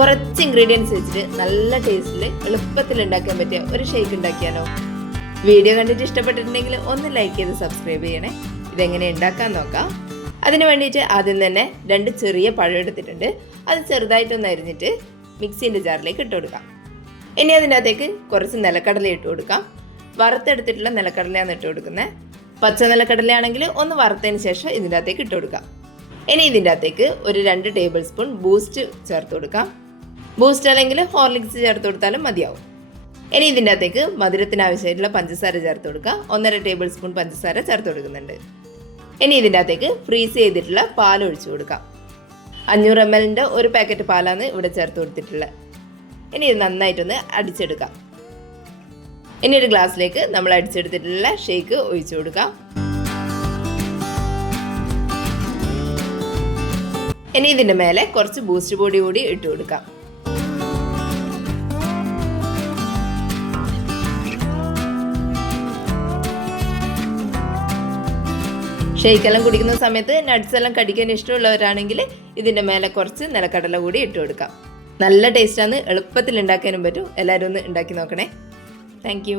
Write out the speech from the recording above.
കുറച്ച് ഇൻഗ്രീഡിയൻസ് വെച്ചിട്ട് നല്ല ടേസ്റ്റിൽ എളുപ്പത്തിൽ ഉണ്ടാക്കാൻ പറ്റിയ ഒരു ഷേക്ക് ഉണ്ടാക്കിയാലോ? വീഡിയോ കണ്ടിട്ട് ഇഷ്ടപ്പെട്ടിട്ടുണ്ടെങ്കിൽ ഒന്ന് ലൈക്ക് ചെയ്ത് സബ്സ്ക്രൈബ് ചെയ്യണേ. ഇതെങ്ങനെ ഉണ്ടാക്കാൻ നോക്കാം. അതിന് വേണ്ടിയിട്ട് ആദ്യം തന്നെ 2 ചെറിയ പഴം എടുത്തിട്ടുണ്ട്. അത് ചെറുതായിട്ടൊന്ന് അരിഞ്ഞിട്ട് മിക്സിൻ്റെ ജാറിലേക്ക് ഇട്ട് കൊടുക്കാം. ഇനി അതിൻ്റെ അകത്തേക്ക് കുറച്ച് നിലക്കടല ഇട്ട് കൊടുക്കാം. വറുത്തെടുത്തിട്ടുള്ള നിലക്കടലയാണ് ഇട്ട് കൊടുക്കുന്നത്. പച്ച നിലക്കടലയാണെങ്കിൽ ഒന്ന് വറുത്തതിന് ശേഷം ഇതിൻ്റെ അകത്തേക്ക് ഇട്ട് കൊടുക്കാം. ഇനി ഇതിൻ്റെ അകത്തേക്ക് ഒരു 2 ടേബിൾ സ്പൂൺ ബൂസ്റ്റ് ചേർത്ത് കൊടുക്കാം. ബൂസ്റ്റ് അല്ലെങ്കിൽ ഹോർലിക്സ് ചേർത്ത് കൊടുത്താലും മതിയാവും. ഇനി ഇതിൻ്റെ അകത്തേക്ക് മധുരത്തിന് ആവശ്യമായിട്ടുള്ള പഞ്ചസാര ചേർത്ത് കൊടുക്കുക. 1.5 ടേബിൾ സ്പൂൺ പഞ്ചസാര ചേർത്ത് കൊടുക്കുന്നുണ്ട്. ഇനി ഇതിൻ്റെ അകത്തേക്ക് ഫ്രീസ് ചെയ്തിട്ടുള്ള പാൽ ഒഴിച്ചു കൊടുക്കാം. 500 ml ഒരു പാക്കറ്റ് പാലാണ് ഇവിടെ ചേർത്ത് കൊടുത്തിട്ടുള്ളത്. ഇനി ഇത് നന്നായിട്ടൊന്ന് അടിച്ചെടുക്കാം. ഇനി ഒരു ഗ്ലാസ്സിലേക്ക് നമ്മൾ അടിച്ചെടുത്തിട്ടുള്ള ഷേക്ക് ഒഴിച്ചു കൊടുക്കാം. ഇനി ഇതിൻ്റെ മേലെ കുറച്ച് ബൂസ്റ്റ് പൊടി കൂടി ഇട്ട് കൊടുക്കാം. ഷേക്കെല്ലാം കുടിക്കുന്ന സമയത്ത് നട്ട്സ് എല്ലാം കടിക്കാൻ ഇഷ്ടമുള്ളവരാണെങ്കിൽ ഇതിൻ്റെ മേലെ കുറച്ച് നിലക്കടല കൂടി ഇട്ട് കൊടുക്കാം. നല്ല ടേസ്റ്റാണ്, എളുപ്പത്തിൽ ഉണ്ടാക്കാനും പറ്റും. എല്ലാവരും ഒന്ന് ഉണ്ടാക്കി നോക്കണേ. താങ്ക്